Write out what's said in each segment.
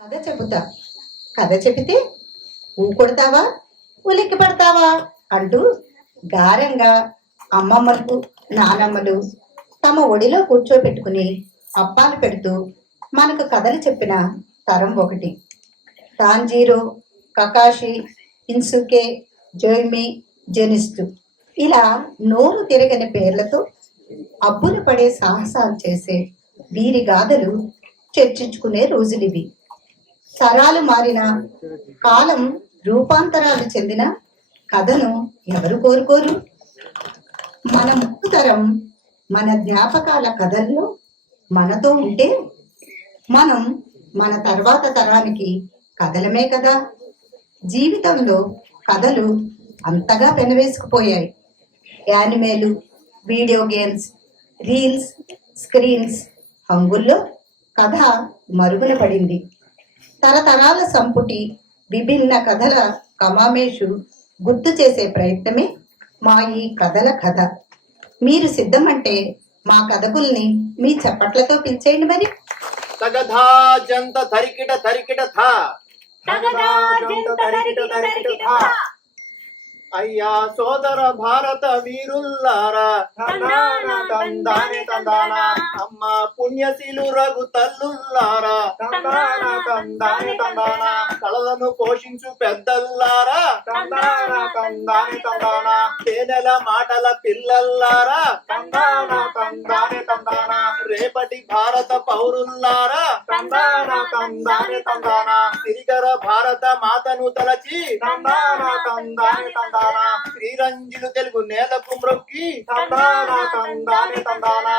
కథ చెబుతా. కథ చెబితే ఊ కొడతావా, ఉలిక్కి పడతావా అంటూ గారంగా అమ్మమ్మలు నానమ్మలు తమ ఒడిలో కూర్చోపెట్టుకుని అప్పాలు పెడుతూ మనకు కథలు చెప్పిన తరం ఒకటి. తాంజీరో, కకాషి, ఇన్సుకే, జోయిమి, జెనిస్టు ఇలా నోరు తిరగని పేర్లతో అబ్బులు పడే సాహసాలు చేసే వీరి గాథలు చర్చించుకునే రోజులివి. తరాలు మారిన, కాలం రూపాంతరాలు చెందిన కథను ఎవరు కోరుకోరు? మన ముక్కు తరం మన జ్ఞాపకాల కథల్లో మనతో ఉంటే మనం మన తర్వాత తరానికి కథలమే కదా. జీవితంలో కథలు అంతగా పెనవేసుకుపోయాయి. యానిమేలు, వీడియో గేమ్స్, రీల్స్, స్క్రీన్స్ హంగుల్లో కథ మరుగున పడింది. తరతరాల సంపుటి విభిన్న కథల కమామేషు గుర్తు చేసే ప్రయత్నమే మా ఈ కథల కథ. మీరు సిద్ధమంటే మా కథకుల్ని మీ చప్పట్లతో పిలిచేయండి మరి. తగధా జంత తరికిట తరికిట థా, తగధా జంత తరికిట తరికిట థా. అయ్యా సోదర భారత వీరుల్లారా, తందానా తందానే తందానా. అమ్మ పుణ్యశీలు రఘు తల్లుల్లారా, తందానా తందానే తందానా. కళలను పోషించు పెద్దల్లారా, తందానా తందానే తందానా. తేనెల మాటల పిల్లల్లారా, తందానా తందానే తందానా. రేపటి భారత పౌరుల్లారా, తందానా తందానే తందానా. సిరిగర భారత మాతను తలచి, తందానా తందానే తందానా. శ్రీరంజులు తెలుగు నేలకు మ్రొక్కి, తందానా తందానే తందానా.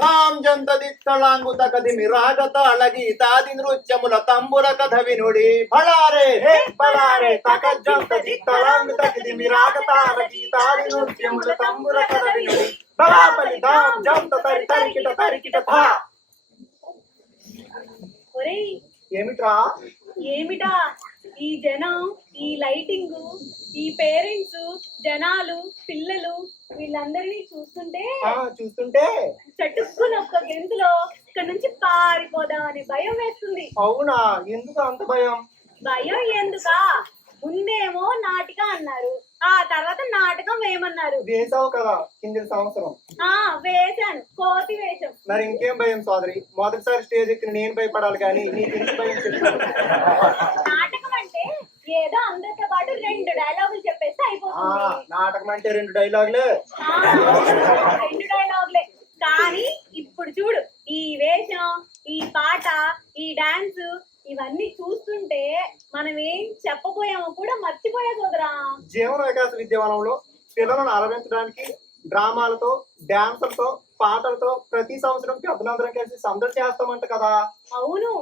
తాం జంతది తళాంగు తకది మిరాగత అళగి తాది నృత్యముల తంబుర కథ వినుడి. బళారే హే బళారే తకజంతది తళాంగు తకది మిరాగత అళగి తాది నృత్యముల తంబుర కథ వినుడి. బళాబలి ధాం జంత తరి తరికిట తరికిట థా. ఒరేయ్ ఏమిట్రా? ఏమిటా ఈ జనం, ఈ లైటింగ్, ఈ పేరెంట్స్, జనాలు, పిల్లలు వీళ్ళందరినీ చూస్తుంటే చటుక్కున ఒక్క గెంతులో ఇక్కడ నుంచి పారిపోదామని భయం వేస్తుంది. అవునా? ఎందుకు అంత భయం? భయం ఎందుకా? ముందేమో నాటిక అన్నారు, ఆ తర్వాత నాటకం వేయమన్నారు. వేసావు కదా కింది సంవత్సరం. వేశాను, కోతి వేషం. మరి ఇంకేం భయం సోదరి? మొదటిసారి స్టేజ్ ఎక్కిన నేను భయపడాలి కానీ నీకు ఎందుకు భయం చెప్తాను? నాటకం అంటే ఏదో అందరితో పాటు 2 డైలాగులు చెప్పేస్తే అయిపోతుంది. నాటకం అంటే 2 డైలాగులే. 2 డైలాగులే. కానీ ఇప్పుడు చూడు, ఈ వేషం, ఈ పాట, ఈ డాన్స్ ఇవన్నీ చూస్తుంటే మనం ఏం చెప్పబోయామో కూడా మర్చిపోయా సోదరా. జీవన వికాస విద్యావనంలో పిల్లలను అలరించడానికి డ్రామాలతో, డాన్సులతో, పాటలతో ప్రతి సంవత్సరం పెద్దలందరం కలిసి సందడి చేస్తామంట కదా. అవును.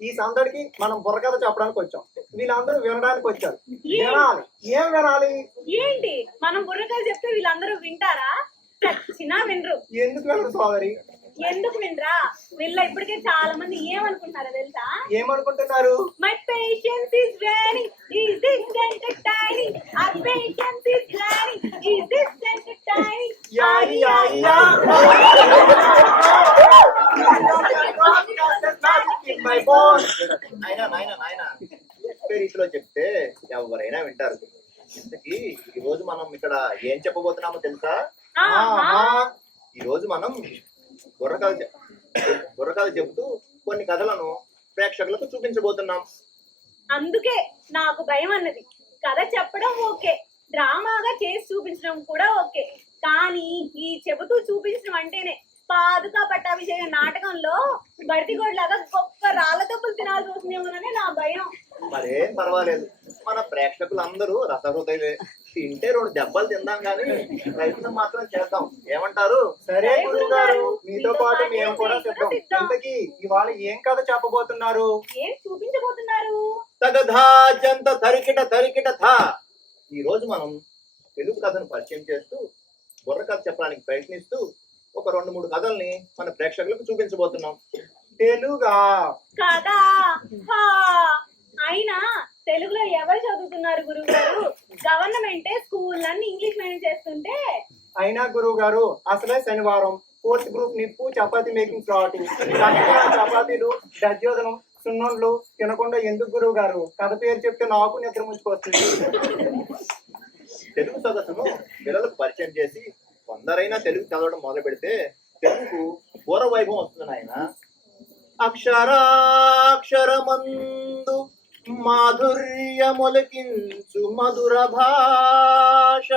ఈ సందడికి మనం బుర్రకథ చెప్పడానికి వచ్చాం. వీళ్ళందరూ వినడానికి వచ్చారు. వినాలి. ఏం వినాలి? ఏంటి మనం బుర్రకాయ చెప్తే వీళ్ళందరూ వింటారా? చచ్చినా వినరు. ఎందుకు వినరు సోదరి? ఎందుకు వినరా? వీళ్ళ ఇప్పటికే చాలా మంది ఏమనుకుంటున్నారో తెలుసా? ఏమనుకుంటున్నారు? My patience is draining, is this entertaining? our patience is draining, is this entertaining? Yeah yeah yeah. రీతిలో చెప్తే ఎవరైనా వింటారు. ఇంతకీ ఈ రోజు మనం ఇక్కడ ఏం చెప్పబోతున్నామో తెలుసా? ఈ రోజు మనం బుర్రకథ చెబుతూ కొన్ని కథలను ప్రేక్షకులకు చూపించబోతున్నాం. అందుకే నాకు భయం అన్నది. కథ చెప్పడం ఓకే, డ్రామాగా చేసి చూపించడం కూడా ఓకే, కానీ ఈ చెబుతూ చూపించడం అంటేనే పాదుకా పట్టాభిషేకం నాటకంలో బడితిగోడ్లాగా గొప్ప రాళ్ళ దెబ్బలు తినాల్సి వస్తుందేమోననే నా భయం. మరేం పర్వాలేదు, మన ప్రేక్షకులందరూ రసహృదయులే. తింటే 2 దెబ్బలు తిందాం కానీ ప్రయత్నం మాత్రం చేద్దాం. ఏమంటారు? సరే గురువు గారు, మీతో పాటు మేము కూడా సిద్ధం. ఇంతకీ ఇవాళ ఏం కథ చెప్పబోతున్నారు? ఏం చూపించబోతున్నారు? తగధా జంత తరికిట తరికిట థా. ఈ రోజు మనం తెలుగు కథను పరిచయం చేస్తూ బుర్రకథ చెప్పడానికి ప్రయత్నిస్తూ ఒక 2-3 కథల్ని మన ప్రేక్షకులకు చూపించబోతున్నాం. తెలుగా కదా? అయినా తెలుగులో ఎవరు చదువుతున్నారు గురువు గారు? గవర్నమెంటే స్కూళ్ళన్నీ ఇంగ్లీష్ మీడియం చేస్తుంటే. అయినా గురువు గారు అసలే శనివారం 4th గ్రూప్ నిప్పు చపాతీ మేకింగ్ స్టార్టింగ్. చపాతీలు, దధ్యోదనం, సున్నుండ్లు తినకుండా ఎందుకు గురువు గారు? కథ పేరు చెప్తే నాకు నిద్ర ముంచుకొస్తుంది. తెలుగు సదస్సును పిల్లలకు పరిచయం చేసి కొందరైనా తెలుగు చదవడం మొదలు పెడితే తెలుగుకు పూర్వ వైభవం వస్తుంది ఆయన. అక్షరాక్షరమందు మాధుర్యమొలికించు మధుర భాష,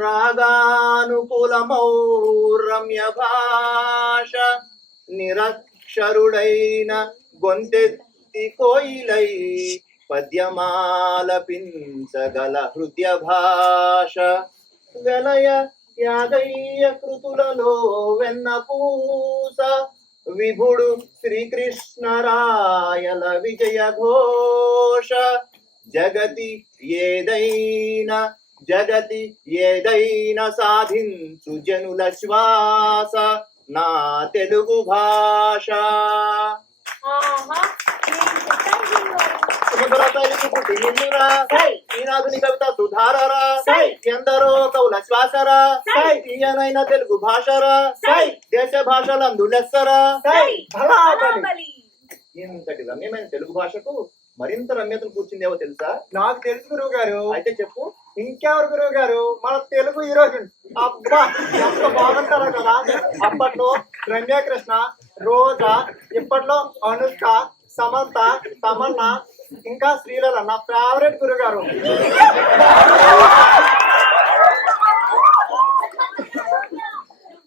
రాగానుకూలమౌ రమ్య భాష, నిరక్షరుడైన గొంతెత్తి కోయిలై పద్యమాలపించగల హృదయ భాష, వెలయ యాగయ్య కృతులలో వెన్నపూస, విభుడు శ్రీకృష్ణరాయల విజయ ఘోష, జగతి ఏదైనా సాధించు జనుల శ్వాస నా తెలుగు భాష. ఆహా, నేను చెప్పాను గురువుగారు. సుమధుర తల్లికి పుట్టి నిన్నురా, ఈనాదుని కవిత సుధారరా, ఎందరో కవుల శ్వాసరా, ఈయనైన తెలుగు భాషరా, దేశ భాషలందు లెస్సరా. బలాబలి. ఇంతటి రమ్యమైన తెలుగు భాషకు మరింత రమ్యతను కూర్చుందేవో తెలుసా? నాకు తెలుసు గురువు గారు. అయితే చెప్పు. ఇంకెవరు గురువు గారు? మన తెలుగు హీరోయిన్. అబ్బా ఎంత బాగుంటారో కదా. అప్పట్లో రమ్యకృష్ణ, రోజా, ఇప్పట్లో అనుష్క, సమంత, తమన్నా, ఇంకా శ్రీలల నా ఫేవరెట్ గురువు గారు.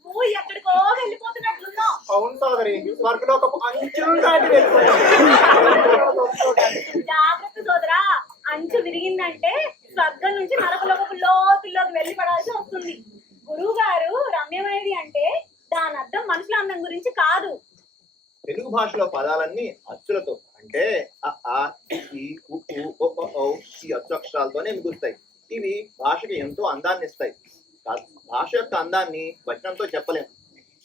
నువ్వు ఎక్కడికో వెళ్ళిపోతున్నట్లున్నావు. అవును సోదరి, స్వర్గలో ఒక అంచులు దాటి వెళ్ళిపోయాను. జాగ్రత్త సోదరా, అంచు విరిగిందంటే స్వర్గం నుంచి నరకలోకి లోతుల్లోకి వెళ్ళి పడాల్సి వస్తుంది. గురువు గారు, రమ్యమైనది అంటే దాని అర్థం మనుషుల అందం గురించి కాదు. తెలుగు భాషలో పదాలన్నీ అచ్చులతో అంటే అ, ఆ, ఈ, ఉ, ఓ, ఔ ఈ అచ్చు అక్షరాలతోనే మిగులుతాయి. ఇవి భాషకి ఎంతో అందాన్ని ఇస్తాయి. భాష యొక్క అందాన్ని వచనంతో చెప్పలేము.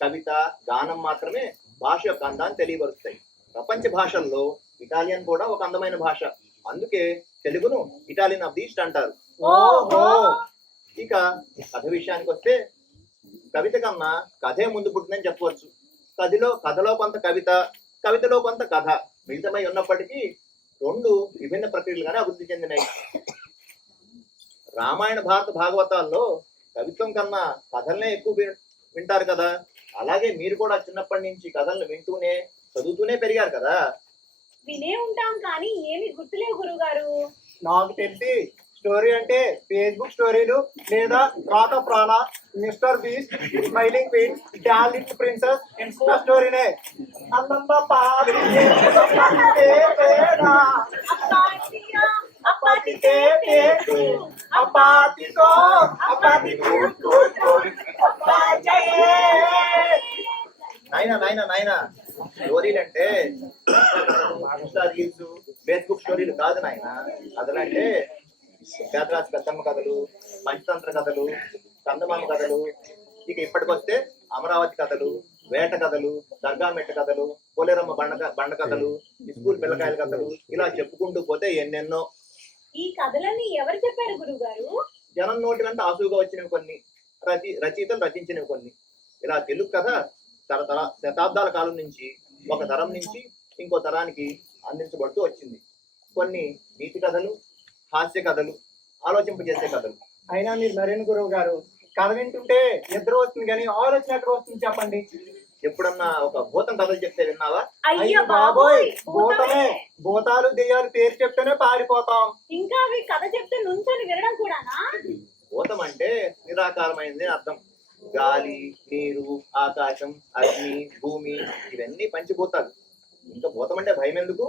కవిత, గానం మాత్రమే భాష యొక్క అందాన్ని తెలియపరుస్తాయి. ప్రపంచ భాషల్లో ఇటాలియన్ కూడా ఒక అందమైన భాష. అందుకే తెలుగును ఇటాలియన్ ఆఫ్ ది ఈస్ట్ అంటారు. ఓహో. ఇక కథ విషయానికి వస్తే కవిత కన్నా కథే ముందు పుట్టిందని చెప్పవచ్చు. కథలో కొంత కవిత, కవితలో కొంత కథ మిళితమై ఉన్నప్పటికీ రెండు విభిన్న ప్రక్రియలుగానే అభివృద్ధి చెందినాయి. రామాయణ, భారత, భాగవతాల్లో కవిత్వం కన్నా కథలనే ఎక్కువ వింటారు కదా. అలాగే మీరు కూడా చిన్నప్పటి నుంచి కథలను వింటూనే చదువుతూనే పెరిగారు కదా. వినే ఉంటాం కానీ ఏమి గుర్తులేవు గురువు గారు. నాకు తెలిసి స్టోరీ అంటే ఫేస్బుక్ స్టోరీలు లేదా రాక ప్రాణ, mister beast, smiling queen, darling princess, insta స్టోరీనే. అన్నంత నాయనా స్టోరీలు అంటే రీల్స్, ఫేస్బుక్ స్టోరీలు కాదు నాయన. కథలంటే పేదరాజు పెద్దమ్మ కథలు, పంచతంత్ర కథలు, కందమామ కథలు, ఇక ఇప్పటికొస్తే అమరావతి కథలు, వేట కథలు, దర్గా మెట్ట కథలు, పోలేరమ్మ బండ కథలు, స్కూల్ పిల్లకాయల కథలు, ఇలా చెప్పుకుంటూ పోతే ఎన్నెన్నో. ఈ కథలన్నీ ఎవరు చెప్పారు గురువు గారు? జనం నోటినంటే ఆసువుగా వచ్చినవి కొన్ని, రచయితలు రచించినవి కొన్ని. ఇలా తెలుగు కథ శతాబ్దాల కాలం నుంచి ఒక తరం నుంచి ఇంకో తరానికి అందించబడుతూ వచ్చింది. కొన్ని నీతి కథలు, హాస్య కథలు, ఆలోచింపజేసే కథలు. అయినా మీరు నరేంద్ర గురువు గారు, కథ వింటుంటే నిద్ర వస్తుంది కానీ ఆలోచన ఎక్కడ వస్తుంది చెప్పండి. ఎప్పుడన్నా ఒక భూతం కథలు చెప్తే విన్నావా? అయ్యో బాబోయ్, భూతమే. భూతాలు దెయ్యాలు పేరు చెప్తేనే పారిపోతాం. ఇంకా అవి కథ చెప్తే నుంచొని వినడం కూడానా? భూతం అంటే నిరాకారమైంది అని అర్థం. గాలి, నీరు, ఆకాశం, అగ్ని, భూమి ఇవన్నీ పంచభూతాలు. ఇంకా భూతం అంటే భయం ఎందుకు?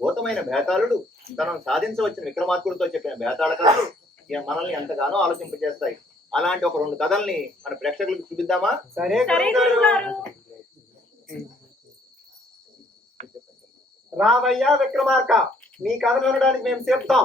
భూతమైన భేతాళుడు తనను సాధించవచ్చిన విక్రమార్కుడితో చెప్పిన భేతాళ కథలు మనల్ని ఎంతగానో ఆలోచింపజేస్తాయి. అలాంటి ఒక రెండు కథల్ని మన ప్రేక్షకులకు చూపిద్దామా? సరే గురువు గారు. రామయ్య, విక్రమార్క, మీ కథ వినడానికి మేము చెప్తాం.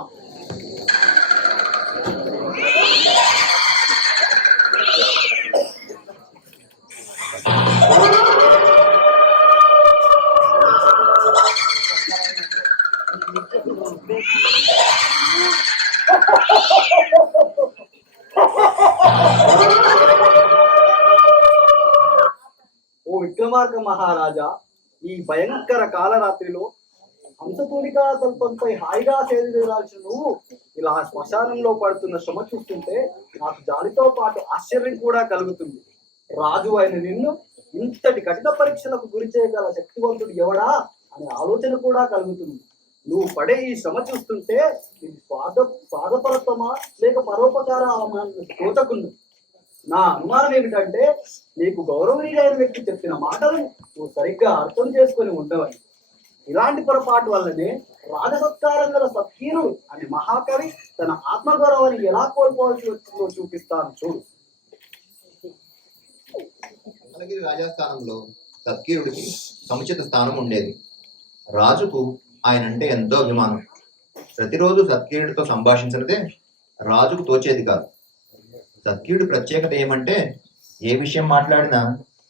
ఓ విక్రమార్క మహారాజా, ఈ భయంకర కాలరాత్రిలో హంసతూలికా తల్పంపై హాయిగా సేదలాల్సిన నువ్వు ఇలా శ్మశానంలో పడుతున్న శ్రమ చూస్తుంటే నాకు జాలితో పాటు ఆశ్చర్యం కూడా కలుగుతుంది. రాజు అయిన నిన్ను ఇంతటి కఠిన పరీక్షలకు గురి చేయగల శక్తివంతుడు ఎవడా అనే ఆలోచన కూడా కలుగుతుంది. నువ్వు పడే ఈ శ్రమ చూస్తుంటే ఇది స్వార్థపరత్వమా లేక పరోపకార తోచకుంది. నా అనుమానం ఏమిటంటే నీకు గౌరవనీయులైన వ్యక్తి చెప్పిన మాటలను నువ్వు సరిగ్గా అర్థం చేసుకొని ఉండవని. ఇలాంటి పొరపాటు వల్లనే రాజసత్కారం గల సత్కీరుడు అనే మహాకవి తన ఆత్మగౌరవాన్ని ఎలా కోల్పోవాల్సి వచ్చిందో చూపిస్తాను చూడు. మంగళగిరి రాజస్థానంలో సత్కీరుడికి సముచిత స్థానం ఉండేది. రాజుకు ఆయన అంటే ఎంతో అభిమానం. ప్రతిరోజు సత్కీరుడితో సంభాషించినదే రాజుకు తోచేది కాదు. సత్కీరుడి ప్రత్యేకత ఏమంటే ఏ విషయం మాట్లాడినా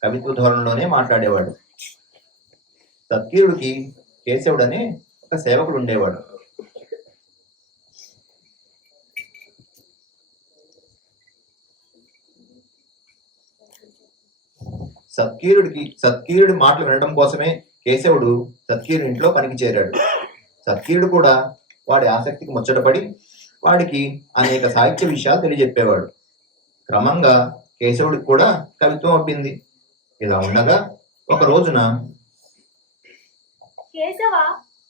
కవిత్వ ధోరణిలోనే మాట్లాడేవాడు. సత్కీరుడికి కేశవుడనే ఒక సేవకుడు ఉండేవాడు. సత్కీరుడి మాటలు వినడం కోసమే కేశవుడు సత్కీరుడి ఇంట్లో పనికి చేరాడు. సత్కీరుడు కూడా వాడి ఆసక్తికి ముచ్చటపడి వాడికి అనేక సాహిత్య విషయాలు తెలియజెప్పేవాడు. క్రమంగా కేశవుడికి కూడా కవిత్వం అబ్బింది. ఇలా ఉండగా ఒక రోజున, కేశవ,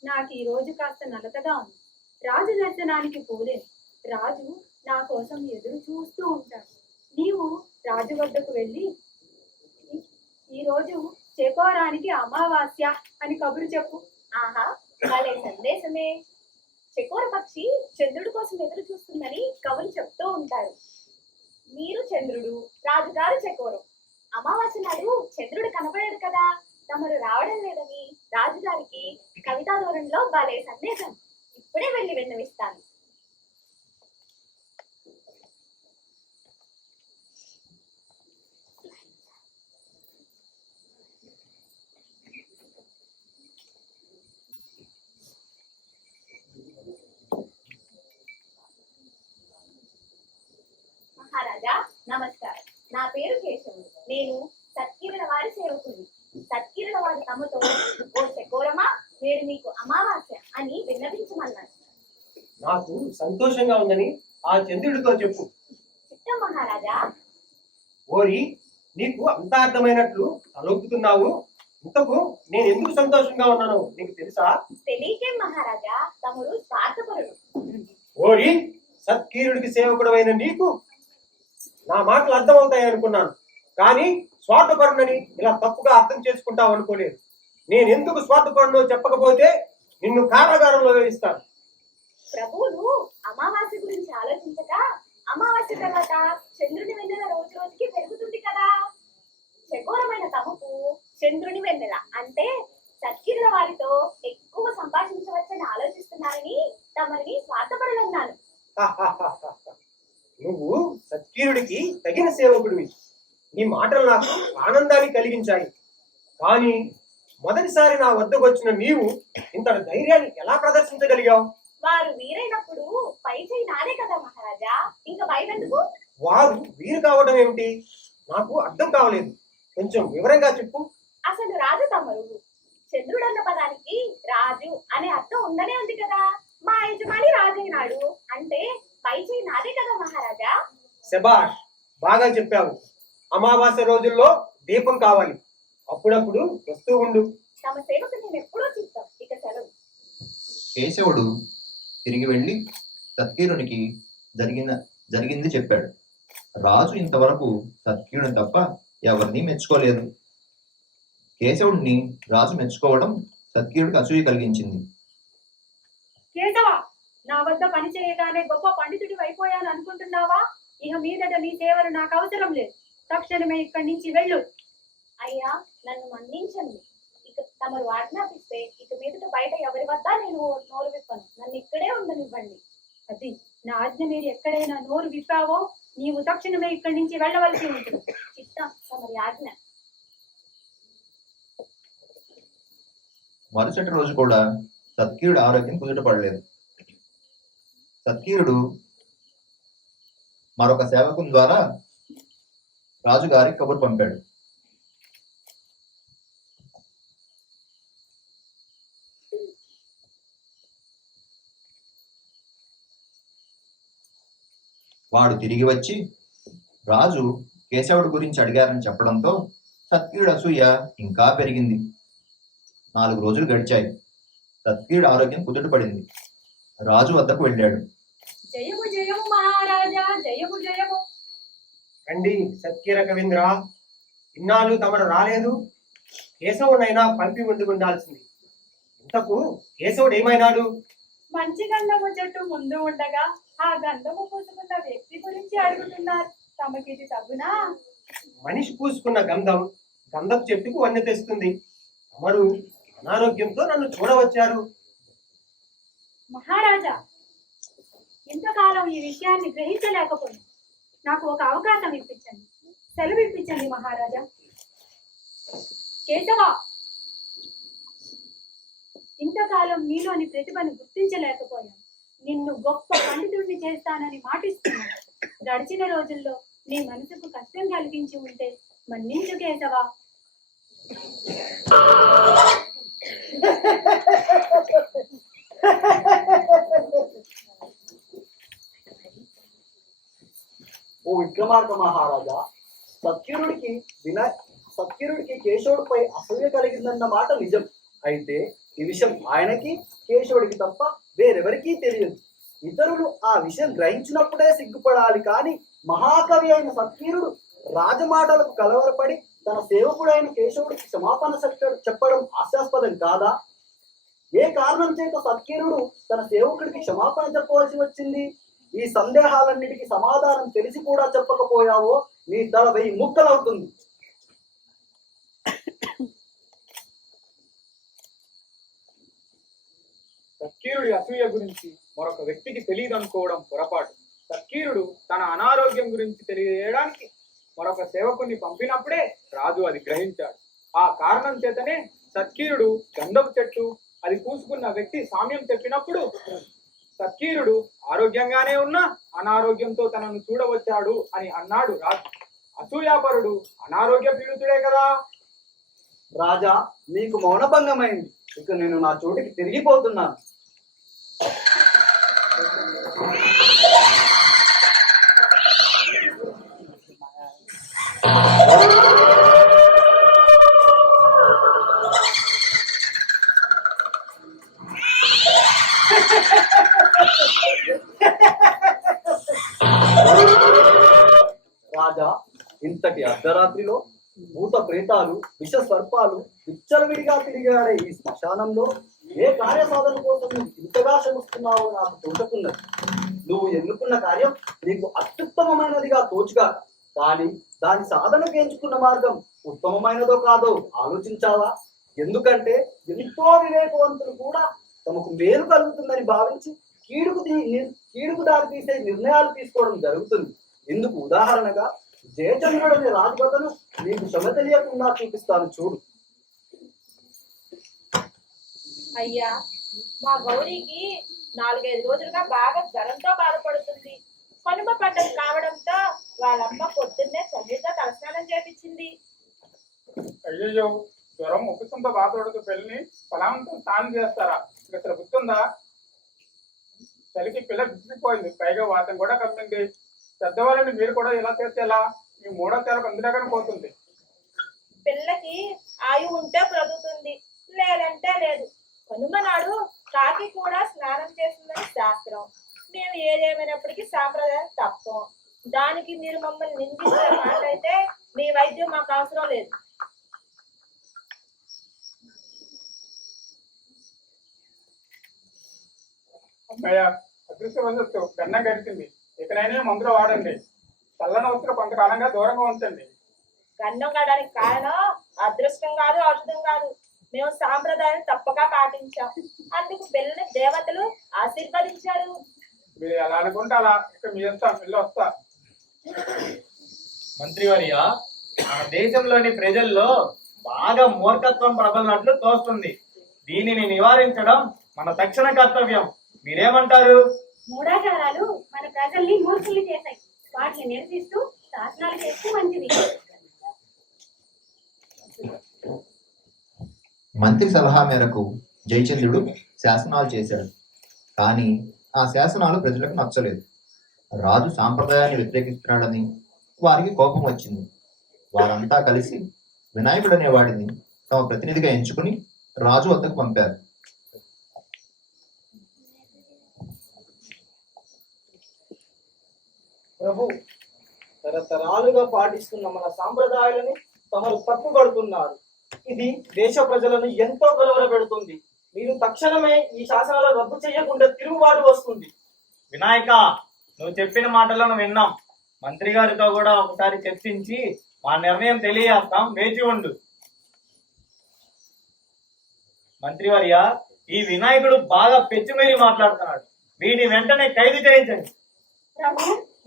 నాకు ఈ రోజు కాస్త నలతగా ఉంది. రాజు దర్శనానికి పోలేను. రాజు నా కోసం ఎదురు చూస్తూ ఉంటాడు. నీవు రాజు వద్దకు వెళ్ళి ఈ రోజు చెకోరానికి అమావాస్య అని కబురు చెప్పు. ఆహా, వాళ్ళే సందేశమే. చెకోర పక్షి చంద్రుడి కోసం ఎదురు చూస్తుందని కవులు చెప్తూ ఉంటారు. మీరు చంద్రుడు, రాజుగారు చెకోరం. అమావాస్య నాడు చంద్రుడు కనపడాడు కదా, తమరు రావడం లేదని రాజుగారికి కవితా ధోరణిలో బాలే సందేశం. ఇప్పుడే వెళ్ళి విన్నవిస్తాను. మహారాజా నమస్కారం. నా పేరు కేశవుడు. నేను సత్కీరుల వారి సేవకుడిని. సత్కీరుల వారి తమతో, ఓ చెకోరమా, నేడు మీకు అమావాస్య అని విన్నవించమన్నాను. నాకు సంతోషంగా ఉందని ఆ చంద్రుడితో చెప్పు. చిత్తం మహారాజా. ఓరి, నీకు అంత అర్థమైనట్లు తలొక్కుతున్నావు. ఇంతకు నేను ఎందుకు సంతోషంగా ఉన్నాను నీకు తెలుసా? తెలియకేం మహారాజా, తమరు స్వార్థపరుడు. ఓరి, సత్కీరుడికి సేవకుడమైన నీకు నా మాటలు అర్థమవుతాయి అనుకున్నాను, కానీ స్వార్థపరుడని ఇలా తప్పుగా అర్థం చేసుకుంటావు అనుకోలేదు. నేను ఎందుకు స్వార్థపరుడో చెప్పకపోతే నిన్ను కారాగారంలో వేయిస్తాను. ప్రభువులు అమావాస్య గురించి ఆలోచించగా అమావాస్య తర్వాత చంద్రుని వెన్నెల రోజు రోజుకి పెరుగుతుంది కదా. చకోరమైన తమకు చంద్రుని వెన్నెల అంటే సత్కీరుల వారితో ఎక్కువ సంభాషించవచ్చని ఆలోచిస్తున్నారని తమరిని స్వార్థపరులన్నాను. నువ్వు సత్కీరుడికి తగిన సేవకుడివి. నీ మాటలు నాకు ఆనందాన్ని కలిగించాయి. కానీ మొదటిసారి నా వద్దకు వచ్చిన నీవు ఇంతటి ధైర్యాన్ని ఎలా ప్రదర్శించగలిగావు? వారు వీరైనప్పుడు పై చేయి నాదే కదా మహారాజా, ఇంకా భయమెందుకు? వారు వీరు కావడం ఏమిటి? నాకు అర్థం కావలేదు. కొంచెం వివరంగా చెప్పు. అసలు రాజు తమరు. చంద్రుడన్న పదానికి రాజు అనే అర్థం ఉండనే ఉంది కదా. మా యజమాని రాజైనాడు అంటే పై చేయి నాదే కదా మహారాజా. శబాష్, బాగా చెప్పావు. అమావాస్య రోజుల్లో దీపం కావాలి. అప్పుడప్పుడు వస్తూ ఉండు. తమ సేవకు నేను ఎప్పుడూ చిత్తం. ఇక సెలవు. కేశవుడు తిరిగి వెళ్ళి సత్కీరునికి జరిగింది చెప్పాడు. రాజు ఇంతవరకు సత్కీరుని తప్ప ఎవరిని మెచ్చుకోలేదు. కేశవుడిని రాజు మెచ్చుకోవడం సత్కీరుడికి అసూయ కలిగించింది. కేశవ, నా వద్ద పని చేయగానే గొప్ప పండితుడి అయిపోయాను అనుకుంటున్నావా? ఇక మీదట నీ సేవలు నాకు అవసరం లేదు. తక్షణమే ఇక్కడి నుంచి వెళ్ళు. అయ్యా, నన్ను మన్నించండి. ఇక తమరు ఆజ్ఞాపిస్తే ఇక మీదట బయట ఎవరి వద్ద నేను నోరు విప్పను. నన్ను ఇక్కడే ఉండనివ్వండి. అది నా ఆజ్ఞ మీరు ఎక్కడైనా నోరు విప్పావో నీవు తక్షణమే ఇక్కడి నుంచి వెళ్ళవలసి ఉంటుంది. చిత్తం తమరి ఆజ్ఞ. మరుసటి రోజు కూడా సత్కీరుడు ఆరోగ్యం కుదుటపడలేదు. సత్కీరుడు మరొక సేవకుని ద్వారా రాజుగారికి కబురు పంపాడు. వాడు తిరిగి వచ్చి రాజు కేశవుడి గురించి అడిగారని చెప్పడంతో సత్కీయుడు అసూయ ఇంకా పెరిగింది. 4 రోజులు గడిచాయి. సత్కీయుడి ఆరోగ్యం కుదుటపడింది. రాజు వద్దకు వెళ్ళాడు. జయము జయము మహారాజా, జయము జయము. రండి సత్కీర కవీంద్ర, ఇన్నాళ్ళు తమరు రాలేదు. కేశవుడైనా పంపి ముందు ఉండాల్సింది. ఇంతకు కేశవుడు ఏమైనాడు? మంచి గంధము చెట్టు ముందు ఉండగా ఆ గంధము పూసుకున్న వ్యక్తి గురించి అడుగుతున్నారు. తమకిది తగునా? మనిషి పూసుకున్న గంధం గంధపు చెట్టుకు వన్నె తెస్తుంది. తమరు అనారోగ్యంతో నన్ను చూడవచ్చారు. మహారాజా, ఇంతకాలం ఈ విషయాన్ని గ్రహించలేకపోయింది. నాకు ఒక అవకాశం ఇప్పించండి, సెలవు ఇప్పించండి మహారాజా. కేశవ, ఇంతకాలం నీలోని ప్రతిభను గుర్తించలేకపోయాను. నిన్ను గొప్ప పండితుడిని చేస్తానని మాటిస్తున్నాను. గడిచిన రోజుల్లో నీ మనసుకు కష్టం కలిగించి ఉంటే మన్నించు కేశవ. ఓ విక్రమార్క మహారాజా, సత్కీరుడికి కేశవుడిపై అసూయ కలిగిందన్న మాట నిజం. అయితే ఈ విషయం ఆయనకి కేశవుడికి తప్ప వేరెవరికీ తెలియదు. ఇతరులు ఆ విషయం గ్రహించినప్పుడే సిగ్గుపడాలి. కానీ మహాకవి అయిన సత్కీరుడు రాజమాటలకు కలవరపడి తన సేవకుడైన కేశవుడికి క్షమాపణ చెప్పడం హాస్యాస్పదం కాదా? ఏ కారణం చేత సత్కీరుడు తన సేవకుడికి క్షమాపణ చెప్పవలసి వచ్చింది? ఈ సందేహాలన్నిటికీ సమాధానం తెలిసి కూడా చెప్పకపోయావో నీ తల 1000 ముక్కలవుతుంది. సత్కీరుడి అసూయ గురించి మరొక వ్యక్తికి తెలియదు అనుకోవడం పొరపాటు. సత్కీరుడు తన అనారోగ్యం గురించి తెలియజేయడానికి మరొక సేవకుని పంపినప్పుడే రాజు అది గ్రహించాడు. ఆ కారణం చేతనే సత్కీరుడు గంధపు చెట్టు అది పూసుకున్న వ్యక్తి సామ్యం చెప్పినప్పుడు సత్కీరుడు ఆరోగ్యంగానే ఉన్నా అనారోగ్యంతో తనను చూడవచ్చాడు అని అన్నాడు రాజు. అసూయాపరుడు అనారోగ్య పీడితుడే కదా. రాజా, మీకు మౌనభంగమైంది. ఇక నేను నా చోటికి తిరిగిపోతున్నాను. రాజా, ఇంతటి అర్ధరాత్రిలో భూత ప్రేతాలు, విష సర్పాలు విచ్చలవిడిగా తిరిగాడే ఈ శ్మశానంలో ఏ కార్యసాధన కోసం నువ్వు ఇంతగా శ్రమిస్తున్నావో నాకు తోచుకున్నది. నువ్వు ఎన్నుకున్న కార్యం నీకు అత్యుత్తమమైనదిగా తోచుగా, కానీ దాని సాధనకు ఎంచుకున్న మార్గం ఉత్తమమైనదో కాదో ఆలోచించావా? ఎందుకంటే ఎంతో వివేకవంతులు కూడా తమకు మేలు కలుగుతుందని భావించి కీడుకు దారి తీసే నిర్ణయాలు తీసుకోవడం జరుగుతుంది. ఇందుకు ఉదాహరణగా జయచంద్రుడనే రాజకథను నీకు శ్రమ తెలియకుండా చూపిస్తాను చూడు. అయ్యా, మా గౌరీకి 4-5 రోజులుగా బాగా జ్వరంతో బాధపడుతుంది. కనుమ పండుగ కావడంతో వాళ్ళమ్మ పొద్దున్నే చల్లితో తలస్నానం చేపించింది. అయ్యో, జ్వరం ముక్కుతుందో బాధపడుతూ పెళ్ళని ఫలాంతో స్నానం చేస్తారా? ఇక్కడ గుర్తుందా? చలికి పిల్ల బిసిపోయింది, పైగా వాతం కూడా కమ్మింది. పెద్దవాళ్ళని మీరు కూడా ఇలా చేస్తే ఎలా? మీ 3వ తేలకు అందులోగానే పోతుంది. పిల్లకి ఆయువు ఉంటే బ్రతుకుతుంది, లేదంటే లేదు. కనుమ నాడు కాకి కూడా స్నానం చేస్తుందని శాస్త్రం. మేము ఏదేమైనప్పటికీ సాంప్రదాయం తప్పం. దానికి మీరు మమ్మల్ని నిందించే మాట అయితే మీ వైద్యం మాకు అవసరం లేదు. అమ్మయ్య, అదృష్టవంతు గన్నం గడిచింది. ఇకనైనా మందులు వాడండి. చల్లని వస్తువులు కొంతకాలంగా దూరంగా ఉంచండి. గన్నం కావడానికి కారణం అదృష్టం కాదు, ఔషధం కాదు. మేము సాంప్రదాయం తప్పక పాటించాం. అందుకు పిల్లని దేవతలు ఆశీర్వదించారు. మీరు ఎలా అనుకుంటే అలా. ఇక మీ ఇష్టం, పిల్ల వస్తా. మంత్రివర్య, మన దేశంలోని ప్రజల్లో బాగా మూర్ఖత్వం ప్రబలినట్లు తోస్తుంది. దీనిని నివారించడం మన తక్షణ కర్తవ్యం. మీరేమంటారు? మూఢాచారాలు మన ప్రజల్ని మూర్ఖులు చేశాయి. వాటిని నిరసిస్తూ శాసనాలు చేస్తూ మంచిది. మంత్రి సలహా మేరకు జయచంద్రుడు శాసనాలు చేశాడు. కానీ ఆ శాసనాలు ప్రజలకు నచ్చలేదు. రాజు సాంప్రదాయాన్ని వ్యతిరేకిస్తున్నాడని వారికి కోపం వచ్చింది. వారంతా కలిసి వినాయకుడు అనే వాడిని తమ ప్రతినిధిగా ఎంచుకుని రాజు వద్దకు పంపారు. ప్రభు, తరతరాలుగా పాటిస్తున్న మన సాంప్రదాయాలని తమరు తప్పుపడుతున్నారు. ఇది దేశ ప్రజలను ఎంతో కలవరపెడుతుంది. మీరు తక్షణమే ఈ శాసనాలను రద్దు చేయకుండా తిరుగుబాటు వస్తుంది. వినాయక, నువ్వు చెప్పిన మాటలను విన్నాం. మంత్రి గారితో కూడా ఒకసారి చర్చించి మా నిర్ణయం తెలియజేస్తాం, వేచి ఉండు. మంత్రివర్య, ఈ వినాయకుడు బాగా పెచ్చుమీరి మాట్లాడుతున్నాడు. వీడిని వెంటనే ఖైదు చేయించండి. ప్రభు,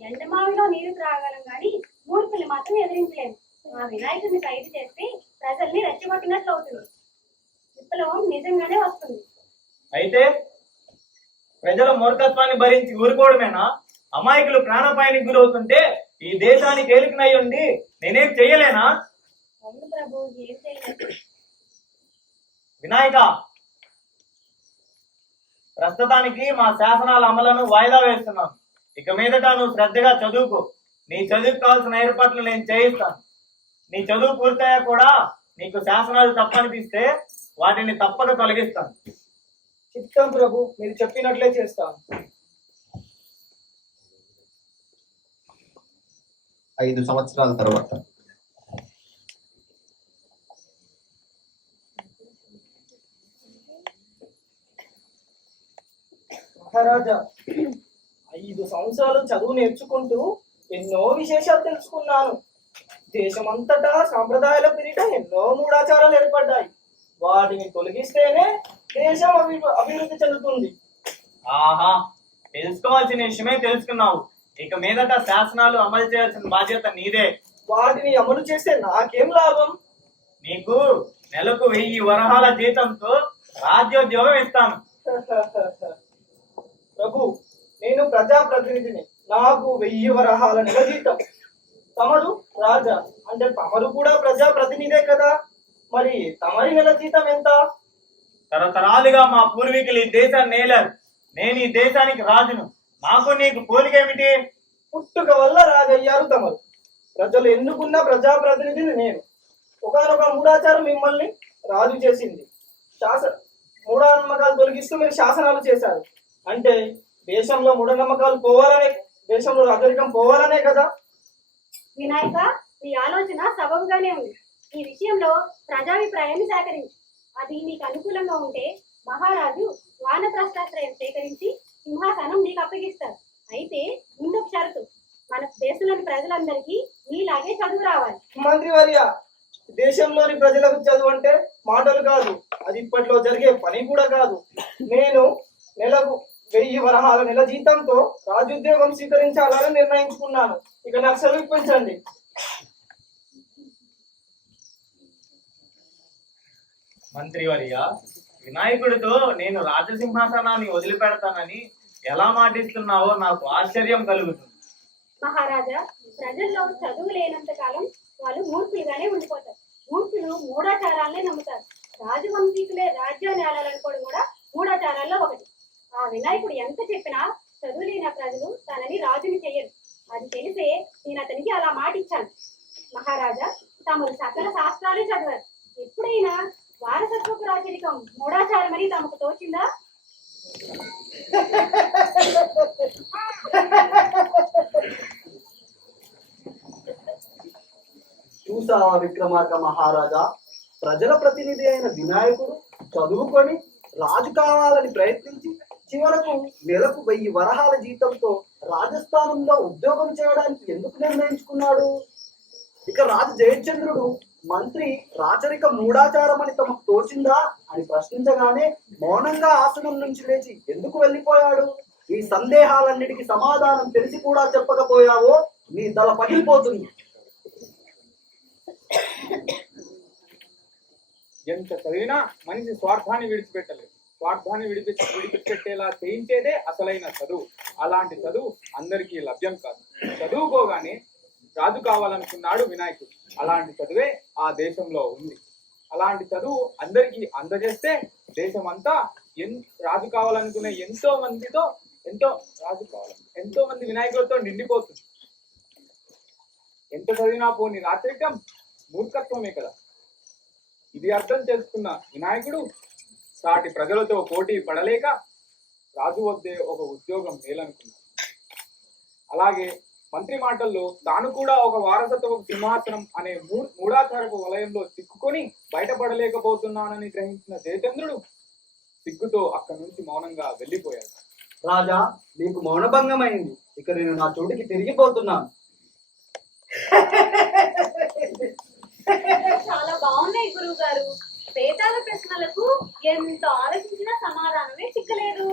ఎండమావిలో నీరు త్రాగలం గాని మూర్ఖుల్ని మాత్రం ఎదిరించలేము. ఆ వినాయకుడిని ఖైదు చేస్తే ప్రజల్ని రెచ్చగొట్టినట్లు అవుతుంది. విప్లవం నిజంగానే వస్తుంది. అయితే ప్రజల మూర్ఖత్వాన్ని భరించి ఊరుకోవడమేనా? అమాయకులు ప్రాణాపాయానికి గురవుతుంటే ఈ దేశానికి ఏలికనై ఉండి నేనేం చెయ్యలేనా? అవును ప్రభు, ఏం చేయలేదు. వినాయక, ప్రస్తుతానికి మా శాసనాల అమలను వాయిదా వేస్తున్నాను. ఇక మీదట నువ్వు శ్రద్ధగా చదువుకో. నీ చదువుకు కావాల్సిన ఏర్పాట్లు నేను చేయిస్తాను. నీ చదువు పూర్తయ్యా కూడా నీకు శాసనాలు తప్పనిపిస్తే వాటిని తప్పక తొలగిస్తాను. చిత్తం ప్రభు, మీరు చెప్పినట్లే చేస్తాను. 5 సంవత్సరాల తరువాత మహారాజా, 5 సంవత్సరాలు చదువు నేర్చుకుంటూ ఎన్నో విశేషాలు తెలుసుకున్నాను. దేశమంతటా సాంప్రదాయాల పేరిట ఎన్నో మూఢాచారాలు ఏర్పడ్డాయి. వాటిని తొలగిస్తేనే దేశం అభివృద్ధి చెందుతుంది. ఆహా, తెలుసుకోవాల్సిన విషయమే తెలుసుకున్నావు. ఇక మీదట శాసనాలు అమలు చేయాల్సిన బాధ్యత నీదే. వాటిని అమలు చేస్తే నాకేం లాభం? నీకు నెలకు 1000 వరహాల జీతంతో రాజ్యోద్యోగం ఇస్తాను. ప్రభు, నేను ప్రజాప్రతినిధిని. నాకు 1000 వరహాల నెల జీతం. తమరు రాజా అంటే తమరు కూడా ప్రజాప్రతినిధే కదా. మరి తమరి నెల జీతం ఎంత? తరతరాలుగా మా పూర్వీకులు ఈ దేశాన్ని నేలారు. నేను ఈ దేశానికి రాజును. నాకు నీకు పోలికేమిటి? పుట్టుక వల్ల రాజయ్యారు తమరు. ప్రజలు ఎన్నుకున్న ప్రజాప్రతినిధిని నేను. ఒకనొక మూఢాచారం మిమ్మల్ని రాజు చేసింది. మూఢనమ్మకాలు తొలగిస్తూ మీరు శాసనాలు చేశారు. అంటే దేశంలో మూఢనమ్మకాలు పోవాలనే, దేశంలో రాజరికం పోవాలనే కదా. వినాయక, నీ ఆలోచన సబబుగానే ఉంది. ఈ విషయంలో ప్రజాభిప్రాయాన్ని సేకరించు. అది నీకు అనుకూలంగా ఉంటే మహారాజు వానప్రస్థాశ్రయం సేకరించి సింహాసనం నీకు అప్పగిస్తారు. అయితే ముందొక షరతు, మన దేశంలోని ప్రజలందరికీ నీలాగే చదువు రావాలి. మంత్రివర్య, దేశంలోని ప్రజలకు చదువు అంటే మాటలు కాదు, అది ఇప్పట్లో జరిగే పని కూడా కాదు. నేను నెలకు 1000 వరహాల నెల జీతంతో రాజోద్యోగం స్వీకరించాలని నిర్ణయించుకున్నాను. ఇక నాకు సెలవు ఇప్పించండి. మంత్రివర్య, వినాయకుడితో నేను రాజసింహాసనాన్ని వదిలిపెడతానని ఎలా మాటిస్తున్నావో నాకు ఆశ్చర్యం కలుగుతుంది. మహారాజా, ప్రజల్లో చదువు లేనంత కాలం వాళ్ళు మూర్ఖులుగానే ఉండిపోతారు. మూర్ఖులు మూఢాచారాలనే నమ్ముతారు. రాజవంశీకులే రాజ్యాన్ని ఆడాలనుకోవడం కూడా మూఢాచారాల్లో ఒకటి. ఆ వినాయకుడు ఎంత చెప్పినా చదువు లేని ప్రజలు తనని రాజుని చెయ్యరు. అది తెలిసే నేను అతనికి అలా మాట ఇచ్చాను. మహారాజా, తమరు సకల శాస్త్రాలే చదివారు. ఎప్పుడైనా వారసత్వపు రాజరికం మూఢాచారం అని తమకు తోచిందా? చూసావా విక్రమార్క మహారాజా, ప్రజల ప్రతినిధి అయిన వినాయకుడు చదువుకొని రాజు కావాలని ప్రయత్నించి చివరకు నెలకు 1000 వరహాల జీతంతో రాజస్థానంలో ఉద్యోగం చేయడానికి ఎందుకు నిర్ణయించుకున్నాడు? ఇక రాజు జయచంద్రుడు మంత్రి రాచరిక మూఢాచారం అని తమకు తోచిందా అని ప్రశ్నించగానే మౌనంగా ఆసనం నుంచి లేచి ఎందుకు వెళ్ళిపోయాడు? ఈ సందేహాలన్నిటికీ సమాధానం తెలిసి కూడా చెప్పకపోయావో నీ తల పగిలిపోతుంది. ఎంత చదివినా మనిషి స్వార్థాన్ని విడిచిపెట్టలేదు. స్వార్థాన్ని విడిచిపెట్టేలా చేయించేదే అసలైన చదువు. అలాంటి చదువు అందరికీ లభ్యం కాదు. చదువుకోగానే రాజు కావాలనుకున్నాడు వినాయకుడు. అలాంటి చదువే ఆ దేశంలో ఉంది. అలాంటి చదువు అందరికీ అందజేస్తే దేశమంతా రాజు కావాలనుకునే ఎంతో మందితో ఎంతో మంది వినాయకులతో నిండిపోతుంది. ఎంత చదివినా పోని రాత్రికం మూర్ఖత్వమే కదా. ఇది అర్థం చేసుకున్న వినాయకుడు సాటి ప్రజలతో పోటీ పడలేక రాజు వద్దే ఒక ఉద్యోగం మేలనుకున్నాడు. అలాగే మంత్రి మాటల్లో తాను కూడా ఒక వారసత్వ సింహాసనం అనే మూఢాచారపు వలయంలో చిక్కుకొని బయటపడలేకపోతున్నానని గ్రహించిన జయచంద్రుడు సిగ్గుతో అక్కడి నుంచి మౌనంగా వెళ్ళిపోయాడు. రాజా, నీకు మౌనభంగమైంది. ఇక నేను నా చోటికి తిరిగిపోతున్నాను. చాలా బాగున్నాయి గురువు గారు. పేదాల ప్రశ్నలకు ఎంత ఆలోచించినా సమాధానమే చిక్కలేదు.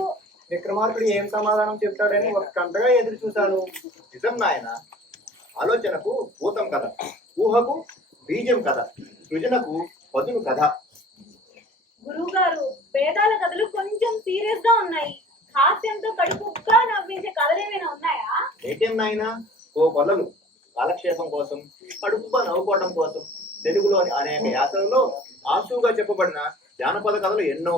విక్రమార్కుడు ఏం సమాధానం చెప్తాడని ఒక గంటగా ఎదురు చూశాను. నిజం నాయన. ఆలోచనకు భూతం కథ, ఊహకు బీజం కథ, సృజనకు పదును కథ. గురువు గారు, పేదాల కథలు కొంచెం సీరియస్ గా ఉన్నాయి. హాస్యంతో కడుపుగా నవ్వించే కథలు ఏమైనా ఉన్నాయా? ఏటేం నాయన, ఓ కొలలు కాలక్షేపం కోసం, కడుపుగా నవ్వుకోవడం కోసం తెలుగులోని అనేక యాసలలో ఆసుగా చెప్పబడిన జానపద కథలు ఎన్నో.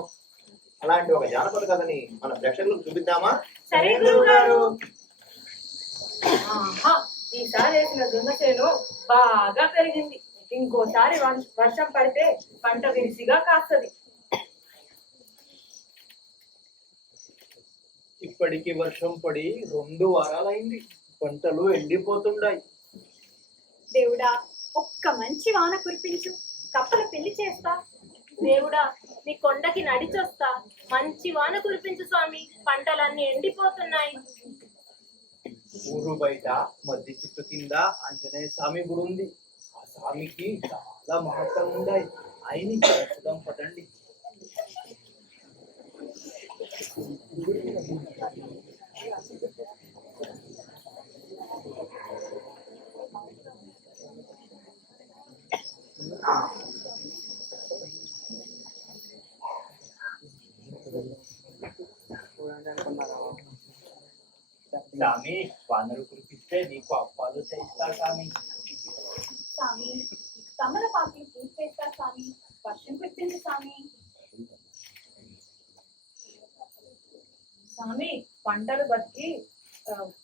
అలాంటి ఒక జానపద కథని మన ప్రేక్షకులకు చూపిద్దామా? సరే గురువు గారు. ఈసారి వేసిన దున్నసేను బాగా పెరిగింది. ఇంకోసారి వర్షం పడితే పంట విరిసిగా కాస్తది. ఇప్పటికి వర్షం పడి 2 వారాలైంది. పంటలు ఎండిపోతున్నాయి. దేవుడా, ఒక్క మంచి వాన కురిపించు, కప్పల పెళ్లి చేస్తా. దేవుడా, నీ కొండకి నడిచొస్తా, మంచి వాన కురిపించు స్వామి, పంటలన్నీ ఎండిపోతున్నాయి. ఊరు బయట మధ్య చుట్టు కింద ఆంజనేయ స్వామి గుడి ఉంది. ఆ స్వామికి చాలా మహత్వం ఉన్నాయి. ఆయనకి అద్భుతం పదండి. స్వామి, వానరు కురిపిస్తే నీకు అప్పాలు చేస్తా స్వామి. స్వామి, తమలపాకులు పూర్తి చేస్తా స్వామి, వర్షం కురిపించు స్వామి. స్వామి, పంటలు బతికి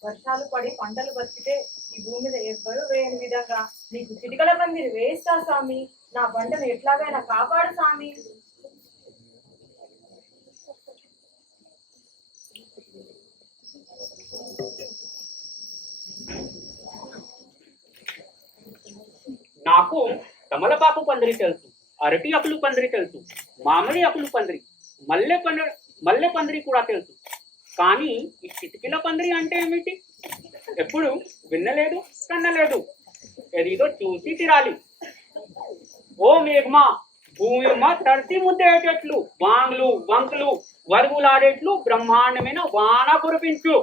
వర్షాలు పడి పంటలు బతికితే ఈ భూమి మీద ఎవ్వరూ వేయని విధంగా నీకు చిటికల పందిరి వేస్తా స్వామి. నా పంటను ఎట్లాగైనా కాపాడు స్వామి. నాకు తమలపాకు పందిరి తెలుసు, అరటి ఆకులు పందిరి తెలుసు, మామిడి ఆకులు పందిరి, మల్లె పందిరి కూడా తెలుసు. కానీ ఈ చిటికీల పందిరి అంటే ఏమిటి? ఎప్పుడు వినలేదు, కన్నలేదు. ఏదో చూసి తిరాలి. ఓ మేఘమా, భూమిమా తడిసి ముద్దేటట్లు, వాంగ్లు వంకులు వరుగులాడేట్లు బ్రహ్మాండమైన వాన కురిపించు.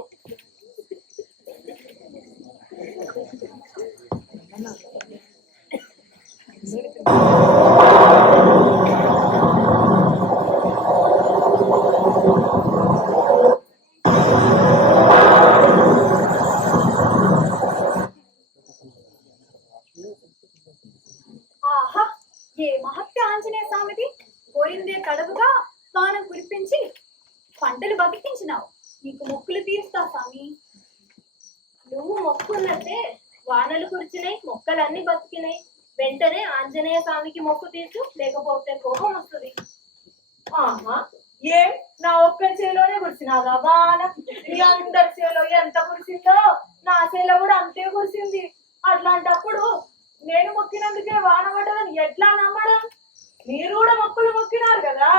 ఆహా, ఏ మహత్య ఆంజనేయ స్వామిది. పోయిందే తడవుగా వాన కురిపించి పంటలు బతికించినావు. నీకు మొక్కులు తీరుస్తా స్వామి. నువ్వు మొక్కున్నట్టే వానలు కురిచినాయి, మొక్కలన్నీ బతికినాయి. వెంటనే ఆంజనేయ స్వామికి మొక్కు తీర్చు, లేకపోతే కోపం వస్తుంది. ఆహా, ఏం నా ఒక్కరి చేలోనే కురిసినాదా వాన? మీ అందరి చేలో ఎంత కురిసిందో నా చేలో కూడా అంతే కురిసింది. అట్లాంటప్పుడు నేను మొక్కినందుకే వాన పడ్డదని ఎట్లా నమ్మడం? మీరు కూడా మొక్కులు మొక్కినారు కదా,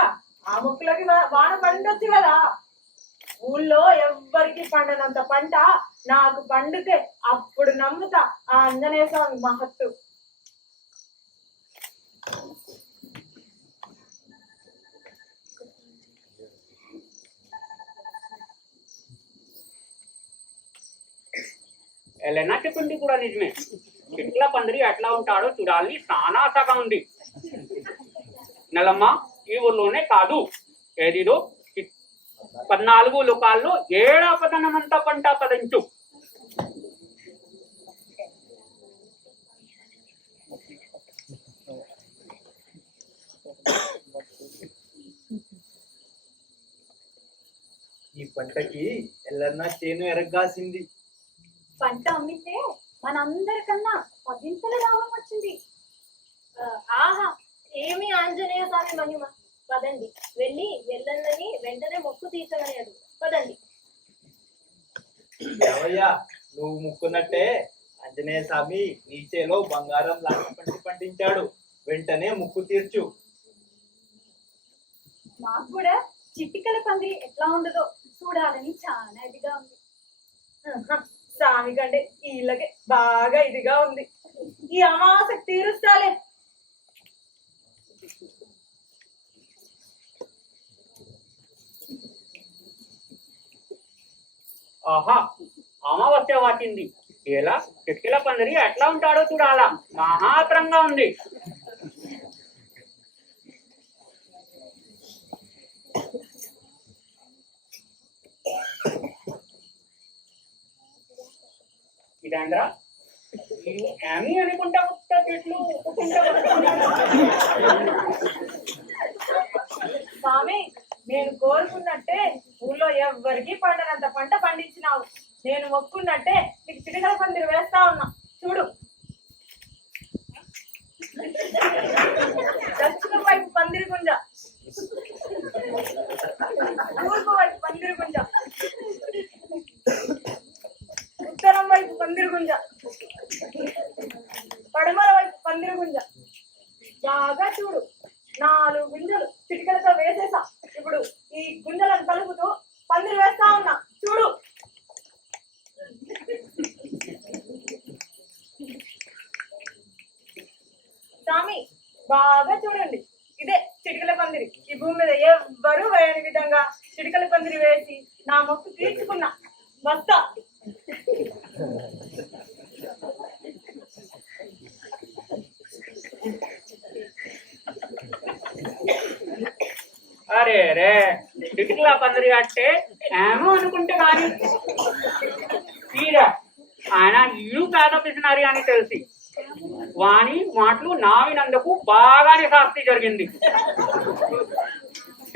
ఆ మొక్కులకి వాన పండొచ్చు కదా. ఊళ్ళో ఎవ్వరికి పండనంత పంట నాకు పండితే అప్పుడు నమ్ముతా ఆ ఆంజనేయ స్వామి మహత్తు. ఎలైనా చెప్పింది కూడా నిజమే. చిట్ల పందిరి ఎట్లా ఉంటాడో చూడాలని చాలా ఆశగా ఉంది. నెలమ్మ, ఈ ఊర్లోనే కాదు, ఏదిదో 14 లోకాల్లో 7వ పదనమంతా పంట పదించు. ఈ పంటకి ఎల్లన్నా చేను ఎరగాసింది. పంట అమ్మితే మనందరికన్నా పదింతల లాభం వచ్చింది. ఆహా, ఏమి ఆంజనేయ స్వామి మహిమ. పదండి, వెళ్ళి ఎల్లన్నని వెంటనే మొక్కు తీర్చగలిగాడు. పదండి. ఏవయ్యా, నువ్వు ముక్కున్నట్టే ఆంజనేయ స్వామి నీ చేలో బంగారం లాంటి పంట పండించాడు. వెంటనే ముక్కు తీర్చు. మాకు కూడా చిట్టికల పందిరి ఎట్లా ఉండదో చూడాలని చాలా ఇదిగా ఉంది. స్వామి కంటే వీళ్ళకి బాగా ఇదిగా ఉంది. ఈ అమావాస్య తీరుస్తాలే. ఆహా, అమావాస్య వాటింది. ఎలా కిటికీల పందిరి ఎట్లా ఉంటాడో చూడాలా. మహాత్రంగా ఉంది. ఇదేంద్రా, మీరు ఏమి అనుకుంటా వస్తా చెట్లు స్వామి, నేను కోరుకున్నట్టే ఊళ్ళో ఎవ్వరికి పండనంత పంట పండించినావు. నేను మొక్కున్నట్టే నీకు చిటికల పందిరి వేస్తా ఉన్నా. చూడు, దక్షిణ వైపు పందిరి గుంజ, తూర్పు వైపు పందిరి గుంజ, ఉత్తరం వైపు పందిరి గుంజ, పడమర వైపు పందిరి గుంజ. బాగా చూడు, 4 గుంజలు చిటికలతో వేసేసా. ఇప్పుడు ఈ గుంజలను కలుపుతూ పందిరి వేస్తా ఉన్నా. చూడు, స్వామి బాగా చూడండి. ఇదే చిటికల పందిరి. ఈ భూమి మీద ఎవ్వరూ వేయని విధంగా చిటికల పందిరి వేసి నా మొక్కు తీర్చుకున్నా. వస్తా. అరే రే, కిటికీల పందిరి అంటే ఏమో అనుకుంటే కానీ తీరా ఆయన ఇల్లు పేద పిసినారి అని తెలిసి వాణి మాటలు నావినందుకు బాగానే శాస్తి జరిగింది.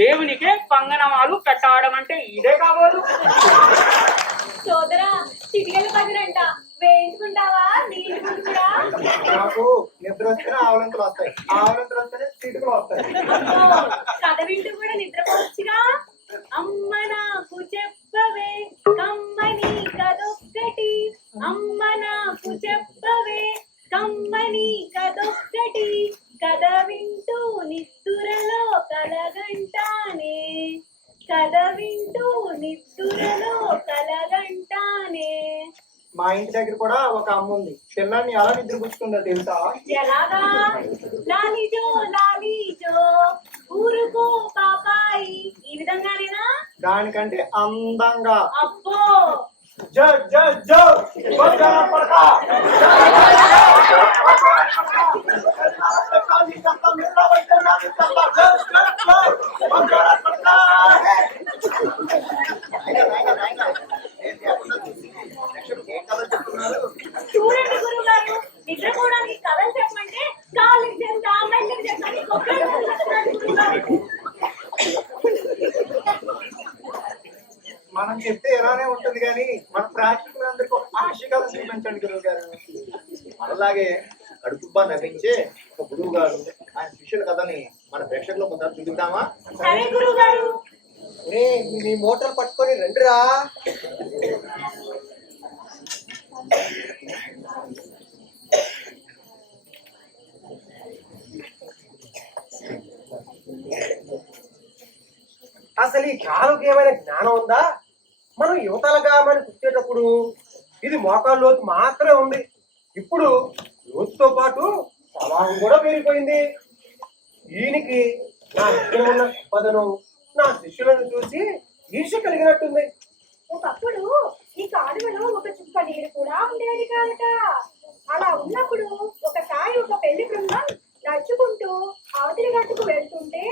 దేవునికే పంగనమాలు పెట్టడం అంటే ఇదే కాబోదు. సోదరా, చిటికల పందిరంట వేయించుకుంటావా? నీళ్ళు కూడా నాకు నిద్ర వస్తేనే ఆవలింతలు వస్తాయి, ఆవలింతలు వస్తేనే చిటికలు వస్తాయి. కథ వింటూ కూడా నిద్రపోవచ్చుగా. అమ్మ నాకు చెప్పవే కమ్మని కదొక్కటి, అమ్మ నాకు చెప్పవే కమ్మని కదొక్కటి, కథ వింటూ నిద్దురలో కలగంటానే, కథ వింటూ నిద్దురలో కలగంటానే. మా ఇంటి దగ్గర కూడా ఒక అమ్మ ఉంది. పిల్లల్ని ఎలా నిద్రపుచ్చుకుందో తెలుసా? ఎలాగా? లాలిజో లాలిజో ఊరుకో పాపాయి, ఈ విధంగానేనా? దానికంటే అందంగా అబ్బో, జో జో జో బంగార పడక చూడండి గురువు గారు, నిద్రపోవడానికి కథలు చెప్పమంటే కాళ్ళకి చెప్తా, మెల్లకి చెప్తాను, మనం చెప్తే ఎలానే ఉంటుంది కానీ మన ప్రేక్షకులందరికీ ఒక ఆశీర్వాదం చూపించండి గురువు గారు. అలాగే కడుపుబ్బా నవ్వించే ఒక గురువు గారు ఆయన శిష్యుల కథని మన ప్రేక్షకులు ఒకసారి చూపిద్దామా? సరే గురువు గారు. మీ మోటార్ పట్టుకొని రండిరా. అసలు ఈ కాలుకి ఏమైనా జ్ఞానం ఉందా? మనం యువతలుగా మనం కూర్చేటప్పుడు ఇది మోకాలు లోతు మాత్రమే ఉంది. ఇప్పుడు లోతుతో పాటు స్వభావం కూడా పెరిగిపోయింది. దీనికి నా దగ్గర ఉన్న సంపదను నా శిష్యులను చూసి ఈర్ష్య కలిగినట్టుంది. ఒకప్పుడు ఈ కాలువలో ఒక చుక్క నీరు కూడా ఉండేది కాదట. అలా ఉన్నప్పుడు ఒకసారి ఒక పెళ్లి బృందం నడుచుకుంటూ అవతలి గట్టుకు వెళ్తుంటే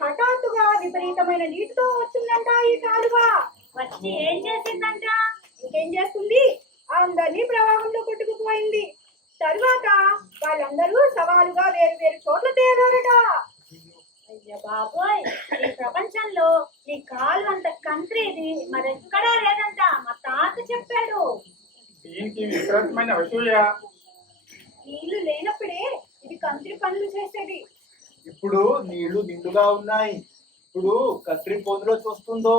హఠాత్తుగా విపరీతమైన నీటితో వచ్చిందంట ఈ కాలువ. వచ్చి ఏం చేసిందంట? ఇంకేం చేస్తుంది, అందరినీ ప్రవాహంలో కొట్టుకుపోయింది. తరువాత వాళ్ళందరూ సవాలుగా వేరు వేరు చోట్ల తేలారట. అయ్య బాబోయ్, ఈ ప్రపంచంలో ఈ కాలు అంత కంట్రీది మరెక్కడా లేదంట మా తాత చెప్పాడు. దీనికి విపరీతమైన అసూయ. నీళ్లు లేనప్పుడే ఇది కంత్రి పనులు చేసేది. ఇప్పుడు నీళ్లు నిండుగా ఉన్నాయి. ఇప్పుడు కత్రి పొందులో చూస్తుందో.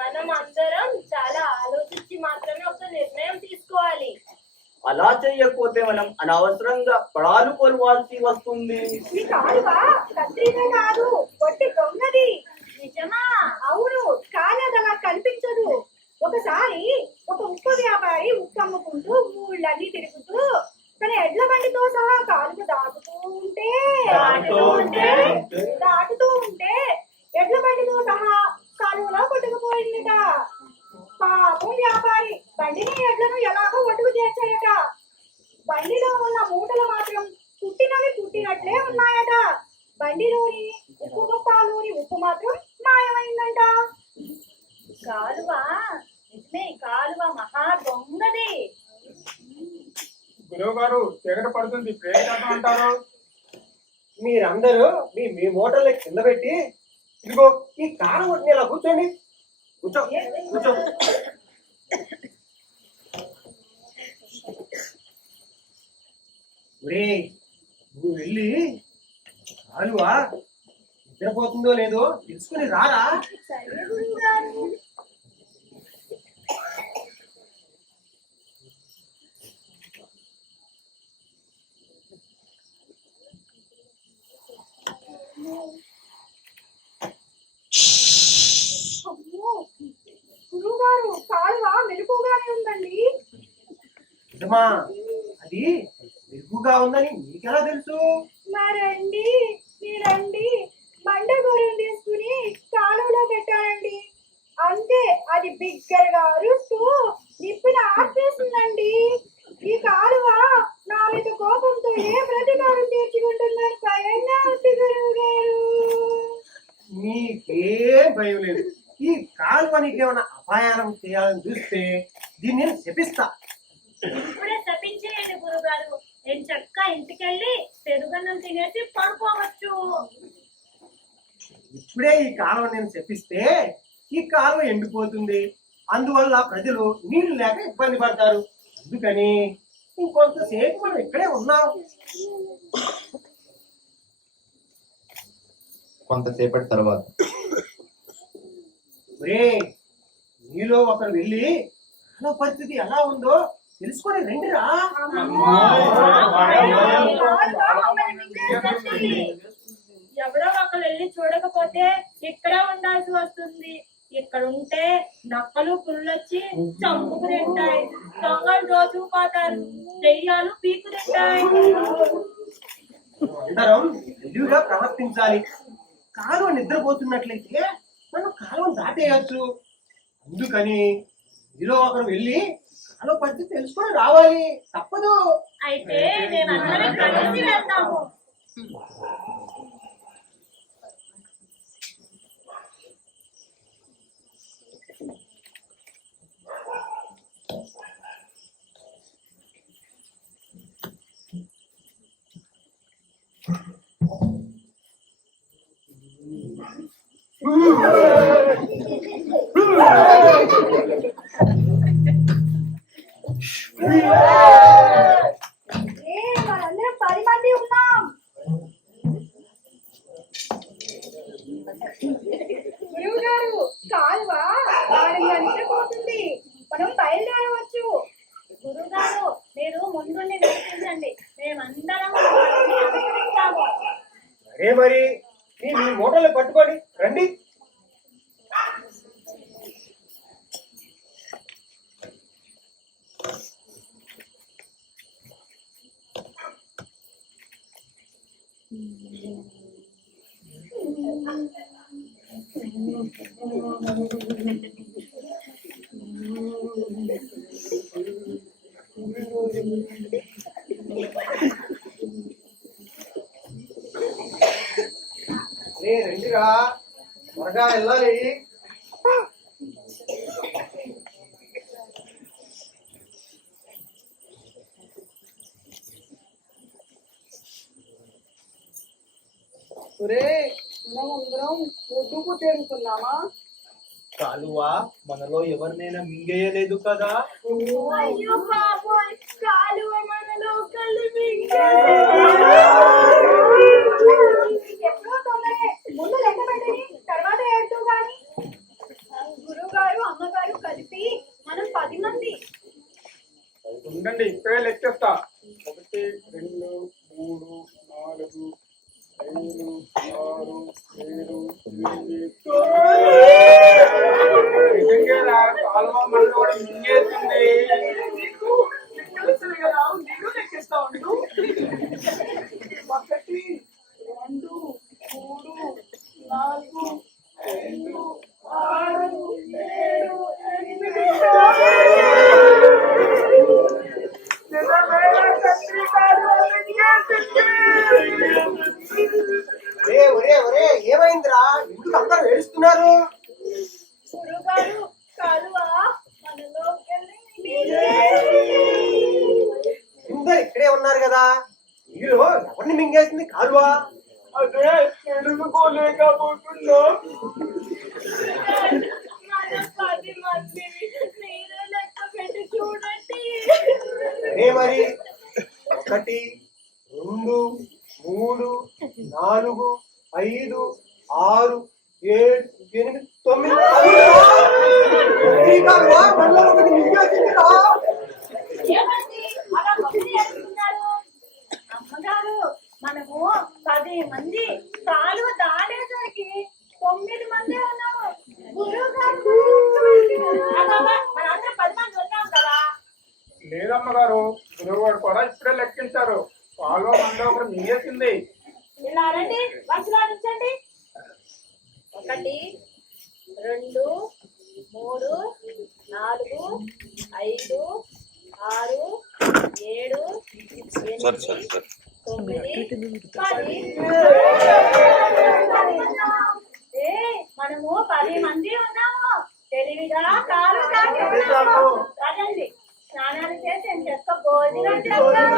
మనం అందరం చాలా ఆలోచించి మాత్రమే ఒక నిర్ణయం తీసుకోవాలి. అలా చెయ్యకపోతే మనం అనవసరంగా పడాలు కొలవాల్సి వస్తుంది. ఈ కాలువ కంత్రినే కాదు, కొట్టి దొంగది. నిజమా? అవును, కానీ అది అలా కనిపించదు. ఒకసారి ఒక ఉప్పు వ్యాపారి ఉప్పు అమ్ముకుంటూ ఊళ్ళన్నీ తిరుగుతూ తన ఎడ్ల బండితో సహా కాలుకు దాటుతూ ఉంటే ఎడ్ల బండితో సహా కాలువలో కొట్టుకుపోయిందిట. పాపం వ్యాపారి బండిని ఎడ్లను ఎలాగో ఒడ్డుకు చేర్చాయట. బండిలో ఉన్న మూటలు మాత్రం పుట్టినవి పుట్టినట్లే ఉన్నాయట. బండిలోని ఉప్పు గొప్పాలోని ఉప్పు మాత్రం మాయమైందంట. కాలువ నిజమే, కాలువ మహా దొంగది. గురువు గారు చీకటి పడుతుంది, ప్రేమ చేద్దాం అంటారు. మీరందరూ మీ మీ మోటార్లు కింద పెట్టి ఇదిగో ఈ కారం కొట్టి ఇలా కూర్చోండి. కూర్చో కూర్చో. ఒరేయ్, నువ్వు వెళ్ళి కాలువా నిద్రపోతుందో లేదో తెలుసుకుని రారా. సరే గురువుగారు. గురువుగారు, కాలువ మెరుపుగానే ఉందండి. నిజమా? అది మెరుగుగా ఉందని నీకెలా తెలుసు? మరండి మీరండి బండ గొర్రెలు తీసుకుని కాలువలో పెట్టానండి. అంతే, అది బిగ్గరగా అరుస్తూ నిప్పిన ఆర్పేసిందండి. ఈ కాలువ నా మీద కోపంతో ఏ ప్రతికారం తీర్చుకుంటుందని భయంగా ఉంది గురువు గారు. నీకేం భయం లేదు. ఈ కాలువ నీకేమైనా అపాయానం చేయాలని చూస్తే దీన్ని నేను శపిస్తా. ఇప్పుడే తప్పించేయండి గురుగారు. నేను చక్కగా ఇంటికెళ్ళి పెరుగన్నం తినేసి పడుకోవచ్చు. ఇప్పుడే ఈ కాలువ నేను శపిస్తే ఈ కాలువ ఎండిపోతుంది. అందువల్ల ప్రజలు నీళ్లు లేక ఇబ్బంది పడతారు. అందుకని ఇంకొంతసేపు మనం ఇక్కడే ఉన్నాం. కొంతసేపటి తర్వాత నీలో ఒకరు వెళ్ళి కాలువ పరిస్థితి ఎలా ఉందో తెలుసుకొని రండిరా. ఎవరో ఒకరు వెళ్ళి చూడకపోతే ఇక్కడ ఉండాల్సి వస్తుంది. ఇక్కడ ఉంటే నక్కలు పుల్లొచ్చి చంపుకు తింటాయి, దొంగలు రోజు పోతారు, దెయ్యాలు పీకు తింటాయి. అందరం తెలివిగా ప్రవర్తించాలి. కాలువ నిద్రపోతున్నట్లయితే మనం కాలువను దాటేయచ్చు. అందుకని మీలో ఒకరు వెళ్ళి కాలువ పరిస్థితి తెలుసుకొని రావాలి. తప్పదు. అయితే మేమందరం కలిసి వెళ్తాము. మనందరం 10 మంది ఉన్నాం. గురువు గారు, కాలువ ఆడంగా నిద్రపోతుంది. మనం బయలుదేరవచ్చు. గురువుగారు, మీరు ముందుండి నడిపించండి, మేమందరం అనుసరిస్తాము. అరే మరి మీ మోటార్లు పట్టుకొని రండి. రండిరా, త్వరగా వెళ్ళాలి. మనం అందరం ఒడ్డుకు చేరుకున్నామా? కాలువా మనలో ఎవరినైనా మింగేయలేదు కదా. అయ్యో బాబోయ్, కాలువ మనలో కలిపి ఎప్పుడో తొందరే, ముందు లెక్క పెట్టండి, తర్వాత ఏడుతూ గాని. గురువుగారు అమ్మగారు కలిపి మనం 10 మంది. ఉండండి, ఇప్పుడే లెక్కేస్తా. 1 2 3 4 5 6 7 8 కాలువ మనలో కూడా మింగేసింది. తెలుసు కదా, నేను లెక్కిస్తా ఉండు. 1 2 3 4 5 6 ఒరే ఒరే ఒరే, ఏమైందిరా? ఎందుకు అందరూ ఏడుస్తున్నారు? గురువుగారు కాలువ మనలో అందరు ఇక్కడే ఉన్నారు కదా, మీరు ఎవరిని మింగేసింది కాలువ? అదే తెలుసుకోలేకపోతున్నా. మనం 10 మంది, మీరే లెక్క పెట్టి చూడండి. అరే మరి 1 2 3 4 5 6 7 8 9 ఏమండి అలా మొదలు చేస్తున్నారు? అమ్మగారు, మనము 10 మంది, కాలువ దాడేసరికి 9 మంది ఉన్నాము. గురువు గారు మనందరం 10 మంది ఉన్నాం కదా. లేదమ్మగారు, గురువుగారు కూడా ఇప్పుడే లెక్కించారు. కాలువ మనలో ఒకరు మింగేసింది. ఇలా రండి, వరుసగా నుంచండి. 1 2 3 4 5 6 7 8 9 10. మనము 10 మంది ఉన్నాము. తెలివిగా కాలు దాటి ఉన్నాము. రండి, స్నానాలు చేసి చెక్క భోజనం చేస్తాము.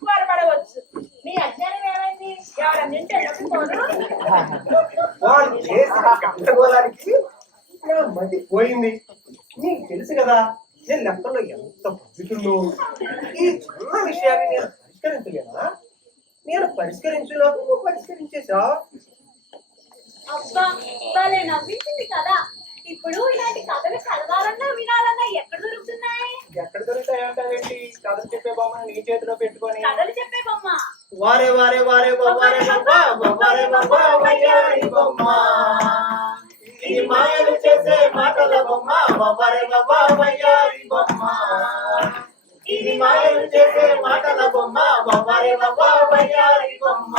త్వరపడవచ్చు. మీ అజ్ఞానం ఏమైంది? ఎవరన్నింటి ఎదుర్కోరు. వాళ్ళు చేసిన గంటగోళానికి నా మతి పోయింది. నీకు తెలుసు కదా, నేను లెక్కలో ఎంత పండితుల్లో. ఈ చిన్న విషయాన్ని నేను పరిష్కరించలేనా? నేను పరిష్కరించలేక నువ్వు పరిష్కరించేసా. అబ్బా, భలే నవ్వించింది కదా. ఇప్పుడు ఇలాంటి కథలు చదవాలన్నా వినాలన్నా ఎక్కడ దొరుకుతున్నాయి? ఎక్కడ దొరుకుతాయంటావేంటి? కథలు చెప్పే బొమ్మను నీ చేతిలో పెట్టుకొని కథలు చెప్పే బొమ్మ. వారే వారే వారే వారే వారే వయ్యారి బొమ్మ, ఇది మాయలు చేసే మాటల బొమ్మ. వారే వయ్యారి బొమ్మ, ఇది మాయలు చేసే మాటల బొమ్మ. వారే వయ్యారి బొమ్మ,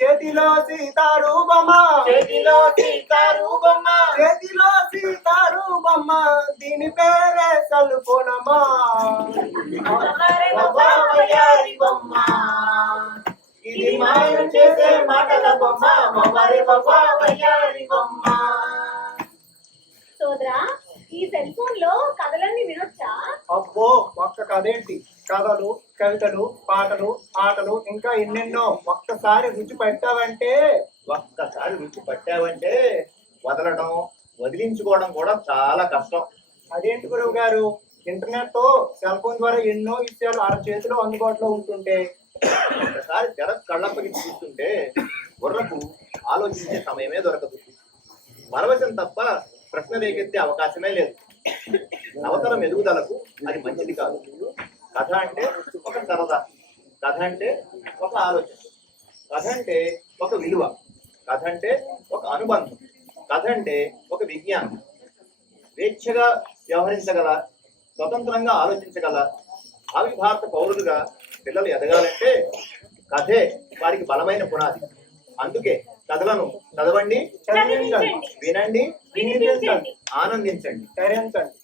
చేతిలో సీతారు బొమ్మ, చేతిలో సీతారు బొమ్మ, చేతిలో సీతారు బొమ్మ, దీని పేరే సల్లుకోనమ్మా. వయ్యారి బొమ్మ, ఇది మాయలు చేసే మాటల బొమ్మ. వారే వయ్యారి బొమ్మ. సోదరా, ఈ సెల్ ఫోన్ లో కథలన్నీ వినొచ్చా? అబ్బో, ఒక్క కథ ఏంటి, కథలు, కవితలు, పాటలు, ఆటలు, ఇంకా ఎన్నెన్నో. ఒక్కసారి రుచి పెట్టావంటే ఒక్కసారి రుచి పట్టావంటే వదలడం, వదిలించుకోవడం కూడా చాలా కష్టం. అదేంటి గురువు గారు, ఇంటర్నెట్ తో సెల్ ఫోన్ ద్వారా ఎన్నో విషయాలు అరచేతిలో అందుబాటులో ఉంటుంటే ఒకసారి తెర కళ్ళప్పకి చూస్తుంటే బుర్రకు ఆలోచించే సమయమే దొరకదు. పరవశం తప్ప ప్రశ్న రేకెత్తే అవకాశమే లేదు. నవతరం ఎదుగుదలకు అది మంచిది కాదు. కథ అంటే ఒక సరదా, కథ అంటే ఒక ఆలోచన, కథ అంటే ఒక విలువ, కథ అంటే ఒక అనుబంధం, కథ అంటే ఒక విజ్ఞానం. స్వేచ్ఛగా వ్యవహరించగల, స్వతంత్రంగా ఆలోచించగల భావి భారత పౌరులుగా పిల్లలు ఎదగాలంటే కథే వారికి బలమైన పునాది. అందుకే కథలను చదవండి, చదివించండి, వినండి, వినిపించండి, ఆనందించండి. ధరించండి.